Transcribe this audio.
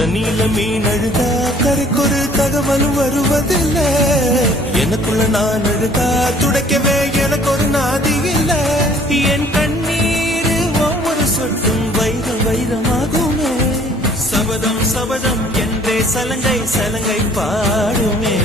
தண்ணியில மீன் அழுதா கரைக்கொரு தகவலும் வருவதில்லை. எனக்குள்ள நான் அழுதா துடைக்கவே எனக்கு ஒரு நாதி இல்ல. என் கண்ணீர் ஒவ்வொரு சொட்டும் வைரம் வைரமாகுமே. சபதம் சபதம் என்றே சலங்கை சலங்கை பாடுமே.